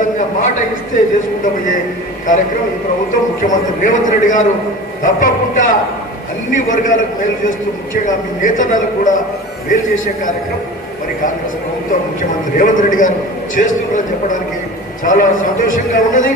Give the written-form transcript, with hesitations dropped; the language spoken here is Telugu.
ఖచ్చితంగా మాట ఇస్తే చేసుకుంటూ పోయే కార్యక్రమం ఈ ప్రభుత్వం. ముఖ్యమంత్రి రేవంత్ రెడ్డి గారు తప్పకుండా అన్ని వర్గాలకు మేలు చేస్తూ, ముఖ్యంగా మీ నేతలకు కూడా మేలు చేసే కార్యక్రమం మరి కాంగ్రెస్ ప్రభుత్వం ముఖ్యమంత్రి రేవంత్ రెడ్డి గారు చేస్తున్నారని చెప్పడానికి చాలా సంతోషంగా ఉన్నది.